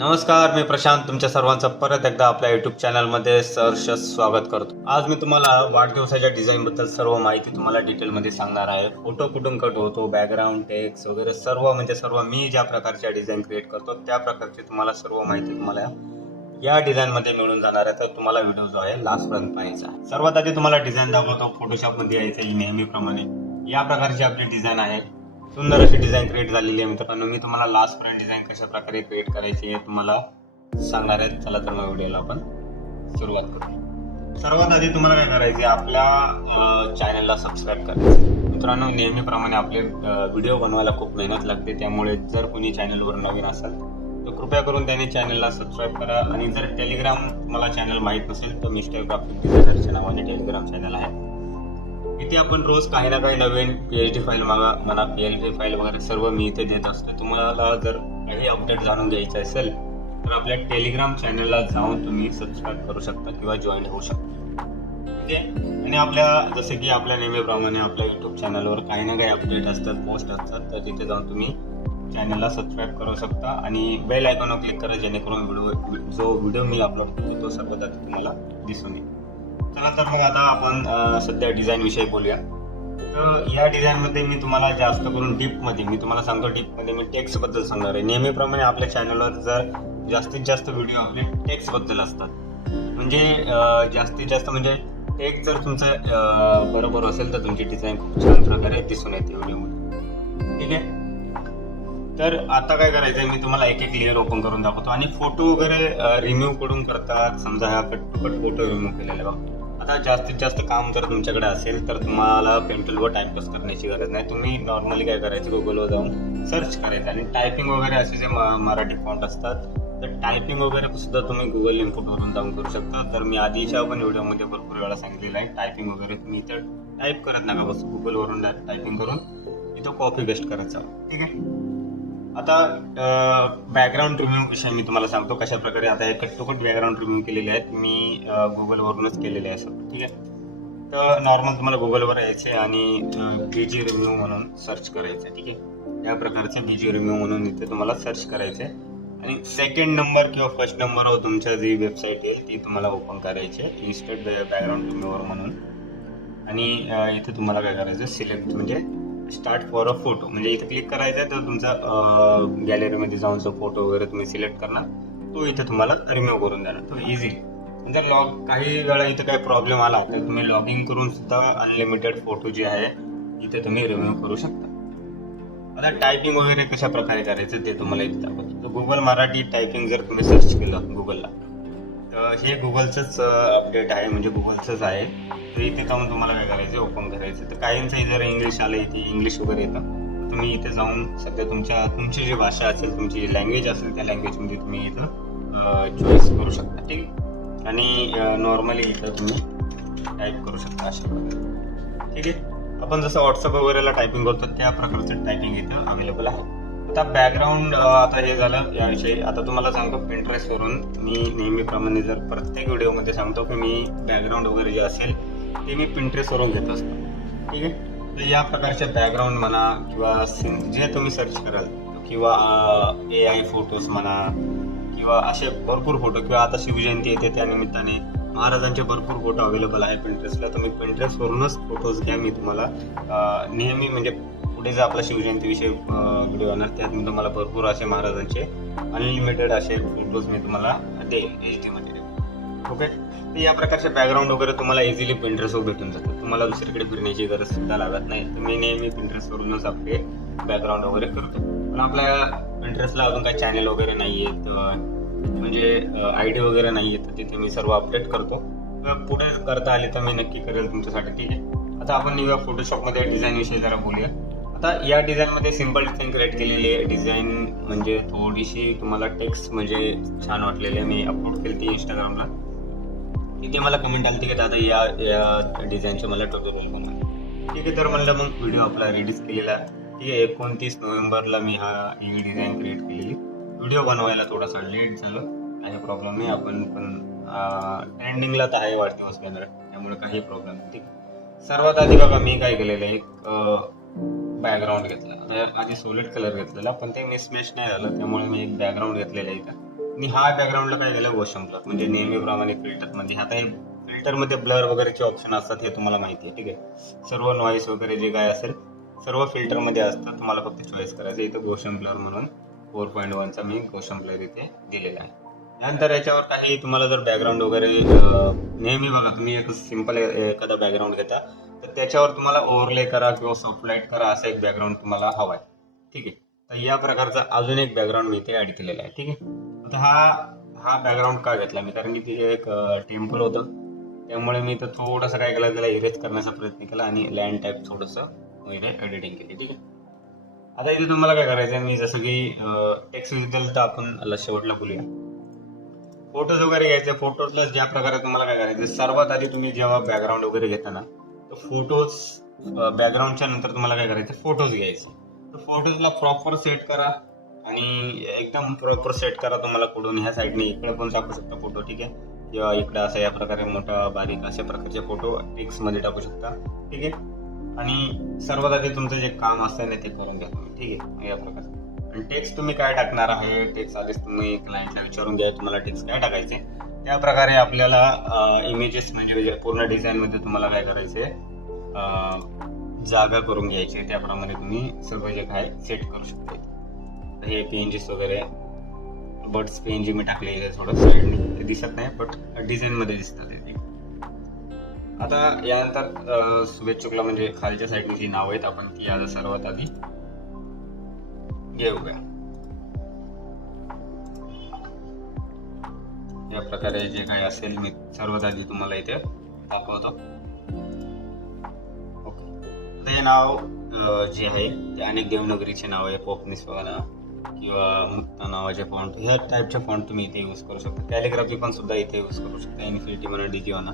नमस्कार, मी प्रशांत तुमच्या सर्वांचं परत एकदा आपल्या यूट्यूब चॅनलमध्ये सहर्ष स्वागत करतो. आज मी तुम्हाला वाढदिवसाच्या डिझाईनबद्दल सर्व माहिती तुम्हाला डिटेलमध्ये सांगणार आहे. फोटो कुठून कट होतो, बॅकग्राऊंड, टेक्स्ट वगैरे सर्व मी ज्या प्रकारच्या डिझाईन क्रिएट करतो त्या प्रकारची तुम्हाला सर्व माहिती तुम्हाला या डिझाईनमध्ये मिळून जाणार आहे. तर तुम्हाला व्हिडिओ जो आहे लास्टपर्यंत पाहायचा आहे. सर्वात आधी तुम्हाला डिझाईन दाखवतो. फोटोशॉपमध्ये यायचं नेहमीप्रमाणे या प्रकारची आपली डिझाईन आहे. सुंदर अशी डिझाईन क्रिएट झालेली आहे मित्रांनो. मी तुम्हाला लास्ट पर्यंत डिझाईन कशा प्रकारे क्रिएट करायची हे तुम्हाला सांगणार आहे. चला तर मग व्हिडिओला आपण सुरुवात करू. सर्वात आधी तुम्हाला काय करायचे, आपल्या चॅनलला सबस्क्राईब करायचं. मित्रांनो, नेहमीप्रमाणे आपले व्हिडिओ बनवायला खूप मेहनत लागते, त्यामुळे जर कोणी चॅनलवर नवीन असेल तर कृपया करून त्यांनी चॅनलला सबस्क्राईब करा. आणि जर टेलिग्राम तुम्हाला चॅनल माहीत नसेल तर मिस्टर ग्राफिक डिझायनरच्या नावाने टेलिग्राम चॅनल आहे. इथे आपण रोज काही ना काही नवीन PHD फाईल म्हणा PLG फाईल वगैरे सर्व मी इथे देत असतो. तुम्हाला जर काही अपडेट जाणून घ्यायचं असेल तर आपल्या टेलिग्राम चॅनलला जाऊन तुम्ही सबस्क्राईब करू शकता किंवा जॉईन होऊ शकता. ठीक आहे. आणि आपल्या जसे की आपल्या नेहमीप्रमाणे आपल्या यूट्यूब चॅनलवर काही ना काही अपडेट असतात, पोस्ट असतात, तर तिथे जाऊन तुम्ही चॅनलला सबस्क्राईब करू शकता आणि बेल आयकॉनवर क्लिक करा, जेणेकरून जो व्हिडिओ मी अपलोड करतो तो सर्वात आधी तुम्हाला दिसून येईल. चला तर मग आता आपण सध्या डिझाईन विषयी बोलूया. तर या डिझाईनमध्ये मी तुम्हाला जास्त करून डीपमध्ये मी तुम्हाला सांगतो, डीपमध्ये मी टेक्स्टबद्दल सांगणार आहे. नेहमीप्रमाणे आपल्या चॅनलवर जर जास्तीत जास्त व्हिडिओ आपले टेक्स्टबद्दल असतात. म्हणजे जास्तीत जास्त म्हणजे टेक्स्ट जर तुमचं बरोबर असेल तर तुमची डिझाईन खूप छान प्रकारे दिसून येते व्हिडिओमध्ये. ठीक आहे. तर आता काय करायचं आहे, मी तुम्हाला एक एक लेअर ओपन करून दाखवतो. आणि फोटो वगैरे रिमूव्ह करून करतात. समजा हा कट फोटो रिमूव्ह केलेला बघा. आता जास्तीत जास्त काम जर तुमच्याकडे असेल तर तुम्हाला पेंटूलवर टाइमपास करण्याची गरज नाही. तुम्ही नॉर्मली काय करायचं, गुगलवर जाऊन सर्च करायचं. आणि टायपिंग वगैरे असे जे मराठी फॉन्ट असतात तर टायपिंग वगैरे सुद्धा तुम्ही गुगल इनपुटवरून जाऊन करू शकता. तर मी आधीच्या पण व्हिडिओमध्ये भरपूर वेळा सांगितलेलं आहे, टायपिंग वगैरे तुम्ही इथं टाईप करत नका, बस गुगलवरून टायपिंग करून इथं कॉपी पेस्ट करायचं. ठीक आहे. आता बॅकग्राऊंड रिव्ह्यू विषयी मी तुम्हाला सांगतो कशा प्रकारे. आता हे cut to cut background review केलेले आहेत मी गुगलवरूनच केलेले आहे सर. ठीक आहे. तर नॉर्मल तुम्हाला गुगलवर यायचे आणि BG रिव्ह्यू म्हणून सर्च करायचं. ठीक आहे. या प्रकारचे BG रिव्ह्यू म्हणून इथे तुम्हाला सर्च करायचे आणि सेकंड नंबर किंवा फर्स्ट नंबरवर तुमच्या जी वेबसाईट आहे ती तुम्हाला ओपन करायची आहे, इन्स्टेंट बॅकग्राऊंड रिव्ह्यूवर म्हणून. आणि इथे तुम्हाला काय करायचं, सिलेक्ट म्हणजे स्टार्ट फॉर अ फोटो, म्हणजे इथे क्लिक करायचं आहे. तर तुमचा गॅलरीमध्ये जाऊन जो फोटो वगैरे तुम्ही सिलेक्ट करणार तो इथे तुम्हाला रिमूव्ह करून देणार. तो इझी. जर काही वेळा इथे काही प्रॉब्लेम आला तर तुम्ही लॉगिंग करून सुद्धा अनलिमिटेड फोटो जे आहे इथे तुम्ही रिमूव्ह करू शकता. आता टायपिंग वगैरे कशा प्रकारे करायचं ते तुम्हाला इथे दाखवतो. तर गुगल मराठी टायपिंग जर तुम्ही सर्च केलं गुगलला तर हे गुगलचंच अपडेट आहे, म्हणजे गुगलचंच आहे. तर इथे जाऊन तुम्हाला काय करायचं, ओपन करायचं. तर काहींचं जर इंग्लिश आलं, इथे इंग्लिश वगैरे येतं, तुम्ही इथे जाऊन सध्या तुमची जी भाषा असेल, तुमची जी लँग्वेज असेल त्या लँग्वेजमध्ये तुम्ही इथं चॉईस करू शकता. ठीक. आणि नॉर्मली इथं तुम्ही टाईप करू शकता अशा प्रकारे. ठीक आहे. आपण जसं व्हॉट्सअप वगैरेला टायपिंग करतो त्या प्रकारचं टायपिंग इथं अवेलेबल आहे. आता बॅकग्राऊंड आता हे झालं याविषयी. आता तुम्हाला सांगतो पिंटरेस्टवरून मी नेहमीप्रमाणे जर प्रत्येक व्हिडिओमध्ये सांगतो की मी बॅकग्राऊंड वगैरे जे असेल ते मी पिंटरेस्टवरून घेत असतो. ठीक आहे. तर या प्रकारचे बॅकग्राऊंड म्हणा किंवा जे तुम्ही सर्च कराल किंवा AI फोटोज म्हणा किंवा असे भरपूर फोटो, किंवा आता शिवजयंती येते त्या निमित्ताने महाराजांचे भरपूर फोटो अवेलेबल आहे पिंटरेस्टला. तर मी पिंटरेस्टवरूनच फोटोज घ्या. मी तुम्हाला नेहमी म्हणजे पुढे जर आपला शिवजयंतीविषयी व्हिडिओ येणार त्यात मी तुम्हाला भरपूर असे महाराजांचे अनलिमिटेड असे फोटोज मी तुम्हाला देईन HD मध्ये. ओके. तर या प्रकारचे बॅकग्राऊंड वगैरे तुम्हाला इझिली पिंटरेस्टवर भेटून जातात. तुम्हाला दुसरीकडे फिरण्याची गरज सुद्धा लागत नाही. तर मी नेहमी पिंटरेस्टवरूनच आपले बॅकग्राऊंड वगैरे करतो. पण आपल्या पिंटरेस्टला अजून काही चॅनल वगैरे नाही आहेत, म्हणजे ID वगैरे नाही आहे, तर तिथे मी सर्व अपडेट करतो. पुढे करता आले तर मी नक्की करेल तुमच्यासाठी. ठीक आहे. आता आपण निघूया फोटोशॉपमध्ये डिझाईन विषयी जरा बोलूया. आता या डिझाईनमध्ये सिम्पल डिझाईन क्रिएट केलेली आहे. डिझाईन म्हणजे थोडीशी तुम्हाला टेक्स्ट म्हणजे छान वाटलेली आहे. मी अपलोड केली ती इंस्टाग्रामला. तिथे मला कमेंट आली की दादा या डिझाईनचे मला ट्युटोरियल बनवा. ठीक आहे. तर म्हणलं मग व्हिडिओ आपला रेडीच केलेला. ठीक आहे. 29 नोव्हेंबरला मी ही डिझाईन क्रिएट केलेली. व्हिडिओ बनवायला थोडासा लेट झालं, काही प्रॉब्लेम नाही. आपण पण ट्रेंडिंगला तर आहे वाढदिवस बॅनर, त्यामुळे काही प्रॉब्लेम नाही. ठीक. सर्वात आधी बघा मी काय केलेलं आहे, एक बॅकग्राऊंड घेतला. आधी सॉलिड कलर घेतलेला पण ते मिसमॅच नाही झालं, त्यामुळे मी एक बॅकग्राऊंड घेतलेलं आहे इथं. आणि हा बॅकग्राऊंडला काय केलं गोशम ब्लर, म्हणजे नेहमीप्रमाणे फिल्टरमध्ये. आता हे फिल्टरमध्ये ब्लर वगैरेचे ऑप्शन असतात हे तुम्हाला माहिती आहे, ठीक आहे. सर्व नॉईस वगैरे जे काय असेल सर्व फिल्टरमध्ये असतं, तुम्हाला फक्त चॉईस करायचं. इथं गोशम ब्लर म्हणून 4.1चा मी गोशम ब्लर इथे दिलेला आहे. त्यानंतर याच्यावर काही तुम्हाला जर बॅकग्राऊंड वगैरे नेहमी बघा तुम्ही एक सिंपल एखादा बॅकग्राऊंड घेता तर त्याच्यावर तुम्हाला ओव्हरले करा किंवा सॉफ्टलाईट करा असा एक बॅकग्राऊंड तुम्हाला हवा आहे, ठीक आहे. तर या प्रकारचा अजून एक बॅकग्राऊंड मी इथे ऍड केलेला आहे, ठीक आहे. आता हा बॅकग्राऊंड का घेतला मी, कारण की तिथे एक टेम्पल होतं, त्यामुळे मी इथं थोडंसं काय केलं त्याला इरेज करण्याचा प्रयत्न केला आणि लँड टाईप थोडंसं इथे एडिटिंग केली, ठीक आहे. आता इथे तुम्हाला काय करायचं, मी जसं की टेक्स्ट दिलं तर आपण शेवटला बोलूया. फोटोज वगैरे घ्यायचे. फोटोजला ज्या प्रकारे तुम्हाला काय करायचं, सर्वात आधी तुम्ही जेव्हा बॅकग्राऊंड वगैरे घेता ना तर फोटोज बॅकग्राऊंडच्या नंतर तुम्हाला काय करायचं, फोटोज घ्यायचे. तर फोटोजला प्रॉपर सेट करा आणि एकदम प्रॉपर सेट करा. तुम्हाला कुठून ह्या साईडने इकडे पण टाकू शकता फोटो, ठीक आहे. किंवा इकडे असं या प्रकारे मोठा बारीक अशा प्रकारचे फोटो टेक्स्टमध्ये टाकू शकता, ठीक आहे. आणि सर्वात आधी तुमचं जे काम असतं ना ते करून घ्या तुम्ही, ठीक आहे. या प्रकारे आणि टेक्स्ट तुम्ही काय टाकणार आहे टेक्स्ट आधीच तुम्ही क्लायंटला विचारून घ्या तुम्हाला टेक्स्ट काय टाकायचे. त्या प्रकारे आपल्याला इमेजेस म्हणजे पूर्ण डिझाईनमध्ये तुम्हाला काय करायचे, जागा करून घ्यायची. त्याप्रमाणे तुम्ही सर्व जे काय सेट करू शकता. हे पेंजेस वगैरे बट्स पेंज मी टाकलेले थोडं साईडने, ते दिसत नाही बट डिझाईनमध्ये दिसतात ते. आता यानंतर शुभेच्छुकला म्हणजे खालच्या साईडने जी नाव आहेत आपण ती आता सर्वात आधी घेऊया. या प्रकारे जे काही असेल मी सर्वात आधी तुम्हाला इथे दाखवतो. ओके, ते नाव जे आहे ते अनेक देवनगरीचे नाव आहे, पोपनीस वगैरे किंवा मुक्ता नावाचे फॉन्ट, ह्या टाईपचे फॉन्ट तुम्ही इथे यूज करू शकता. कॅलिग्राफी पण सुद्धा इथे यूज करू शकता. इन्फिनिटी म्हणा, डीजी म्हणा,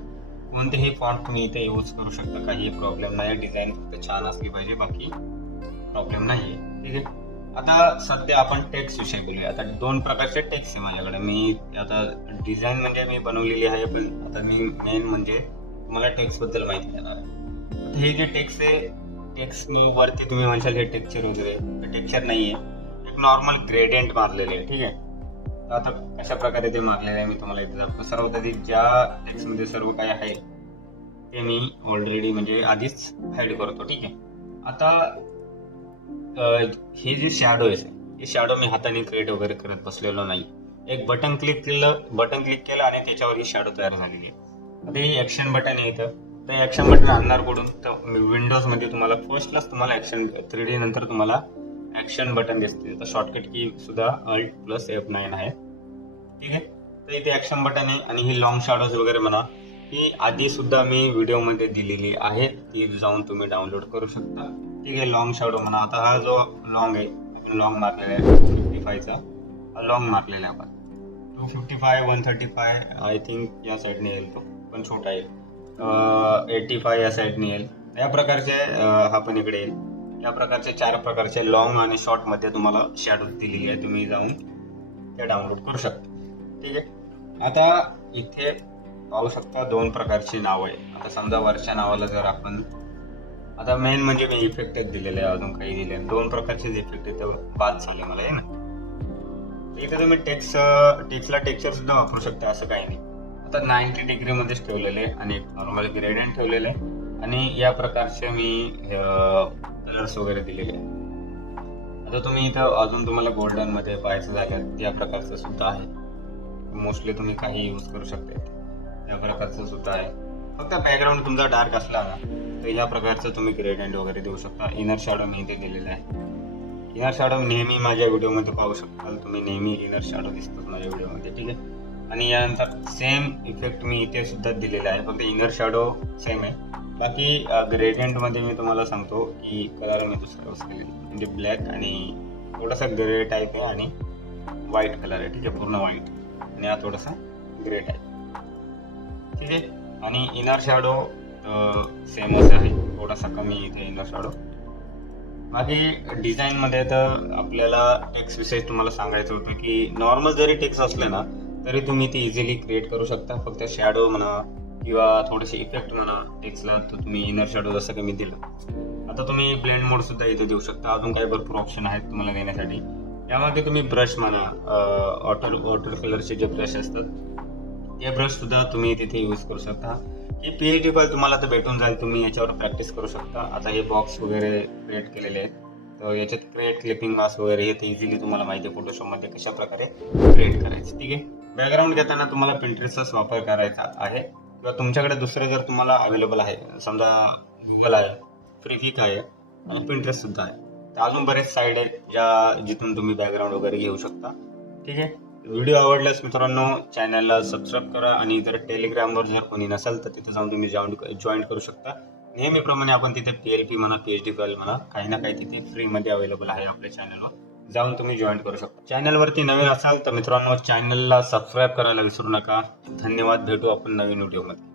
कोणतेही फॉन्ट तुम्ही इथे यूज करू शकता, काही प्रॉब्लेम नाही. डिझाईन फक्त छान असली पाहिजे, बाकी प्रॉब्लेम नाही आहे, ठीक आहे. आता सध्या आपण टेक्स्ट विषयी बोलूया. आता दोन प्रकारचे टेक्स्ट आहे माझ्याकडे. मी आता डिझाईन म्हणजे मी बनवलेली आहे, पण आता मी मेन म्हणजे तुम्हाला टेक्स्ट बद्दल माहिती देणार आहे. हे जे टेक्स्ट आहे, टेक्स्ट वरती तुम्ही म्हणशाल हे टेक्स्चर वगैरे, टेक्स्चर नाहीये, एक नॉर्मल ग्रेडियंट मारलेले आहे, ठीक आहे. आता कशा प्रकारे ते मारलेले आहे मी तुम्हाला इथे दाखवतो. सर्वात आधी ज्या टेक्स्टमध्ये सर्व काय आहे ते मी ऑलरेडी म्हणजे आधीच हाईड करतो, ठीक आहे. आता हे जे शॅडो आहे हे शॅडो मी हाताने क्रिएट वगैरे करत बसलेलो नाही. एक बटन क्लिक केलं आणि त्याच्यावर ही शॅडो तयार झालेली आहे. आता हे ॲक्शन बटन आहे इथं, तर ॲक्शन बटन आणणार कुठून, तर विंडोजमध्ये तुम्हाला फर्स्टलाच तुम्हाला ॲक्शन 3D नंतर तुम्हाला ॲक्शन बटन दिसते. तर शॉर्टकट की सुद्धा Alt+F9 आहे, ठीक आहे. तर इथे ॲक्शन बटन आहे आणि ही लॉंग शॅडोज वगैरे म्हणा ही आधी सुद्धा मी व्हिडिओमध्ये दिलेली आहे, ती जाऊन तुम्ही डाउनलोड करू शकता, ठीक आहे. लॉंग शॅडो म्हणा. आता हा जो लॉंग आहे आपण लॉंग मारलेला आहे 255चा लॉंग मारलेला आहे आपण 255 135 आय थिंक या साईडने येईल, तो पण छोटा येईल. 85 या साईडने येईल. या प्रकारचे हा पण इकडे येईल. या प्रकारचे 4 प्रकारचे लॉंग आणि शॉर्ट मध्ये तुम्हाला शॅडो दिलेली आहे, तुम्ही जाऊन ते डाउनलोड करू शकता, ठीक आहे. आता इथे पाहू शकता 2 प्रकारची नाव आहे. आता समजा वरच्या नावाला जर आपण आता मेन म्हणजे मी इफेक्टच दिलेले आहे, अजून काही दिले 2 प्रकारचे इफेक्ट आहेत, बाद झाले मला आहे ना. इथे तुम्ही टेक्स्टला टेक्स्चर सुद्धा वापरू शकता, असं काही नाही. आता 90 डिग्री मध्येच ठेवलेले आणि नॉर्मल ग्रेडियंट ठेवलेले आणि या प्रकारचे मी कलर्स वगैरे दिलेले आहे. आता तुम्ही इथं अजून तुम्हाला गोल्डन मध्ये पाहायचं झालं या प्रकारचं सुद्धा आहे. मोस्टली तुम्ही काही यूज करू शकता, या प्रकारचं सुद्धा आहे. फक्त बॅकग्राऊंड तुमचा डार्क असला ना तर या प्रकारचं तुम्ही ग्रेडियंट वगैरे देऊ शकता. इनर शॅडो मी इथे दिलेला आहे. इनर शॅडो नेहमी माझ्या व्हिडिओमध्ये पाहू शकाल तुम्ही, नेहमी इनर शॅडो दिसतात माझ्या व्हिडिओमध्ये, ठीक आहे. आणि यानंतर सेम इफेक्ट मी इथे सुद्धा दिलेला आहे, फक्त इनर शॅडो सेम आहे. बाकी ग्रेडियंटमध्ये मी तुम्हाला सांगतो की कलर मी दुसरा यूज केलेला म्हणजे ब्लॅक आणि थोडासा ग्रे टाईप आहे आणि व्हाईट कलर आहे, ठीक आहे. पूर्ण व्हाईट आणि हा थोडासा ग्रे टाईप, ठीक आहे. आणि इनर शॅडो सेमच आहे, थोडासा कमी इथे इनर शॅडो. बाकी डिझाईनमध्ये तर आपल्याला टेक्स्ट विषयी तुम्हाला सांगायचं होतं की नॉर्मल जरी टेक्स्ट असले ना तरी तुम्ही ते इझिली क्रिएट करू शकता. फक्त शॅडो म्हणा किंवा थोडेसे इफेक्ट म्हणा टेक्स्टला, तर तुम्ही इनर शॅडो जसं कमी दिलं. आता तुम्ही ब्लेंड मोड सुद्धा इथे देऊ शकता. अजून काही भरपूर ऑप्शन आहेत तुम्हाला देण्यासाठी. यामध्ये तुम्ही ब्रश म्हणा, वॉटर कलरचे जे ब्रश असतात ते ब्रश सुद्धा तुम्ही तिथे यूज करू शकता. ही PhD फाईल तुम्हाला तर भेटून जाईल, तुम्ही याच्यावर प्रॅक्टिस करू शकता. आता हे बॉक्स वगैरे क्रिएट केलेले आहेत, तर याच्यात क्रिएट क्लिपिंग मास्क वगैरे हे तर इझिली तुम्हाला माहिती आहे फोटोशॉपमध्ये कशा प्रकारे क्रिएट करायचं. ठीक आहे. बॅकग्राऊंड घेताना तुम्हाला पिंटरेस्टचाच वापर करायचा आहे, किंवा तुमच्याकडे दुसरे जर तुम्हाला अवेलेबल आहे, समजा गुगल आहे, फ्रीफिक आहे आणि पिंटरेस्ट सुद्धा आहे, तर अजून बरेच साईड आहेत जिथून तुम्ही बॅकग्राऊंड वगैरे घेऊ शकता. ठीक आहे. व्हिडिओ आवडल्यास मित्रांनो चॅनलला सबस्क्राईब करा, आणि जर टेलिग्रामवर जर कोणी नसेल तर तिथे जाऊन तुम्ही जॉईन करू शकता. नेहमीप्रमाणे आपण तिथे PLP म्हणा, PhD फाईल म्हणा, काही ना काही तिथे फ्रीमध्ये अवेलेबल आहे आपल्या चॅनलवर, जाऊन तुम्ही जॉईन करू शकता. चॅनलवरती नवीन असाल तर मित्रांनो चॅनलला सबस्क्राईब करायला विसरू नका. धन्यवाद. भेटू आपण नवीन व्हिडिओमध्ये.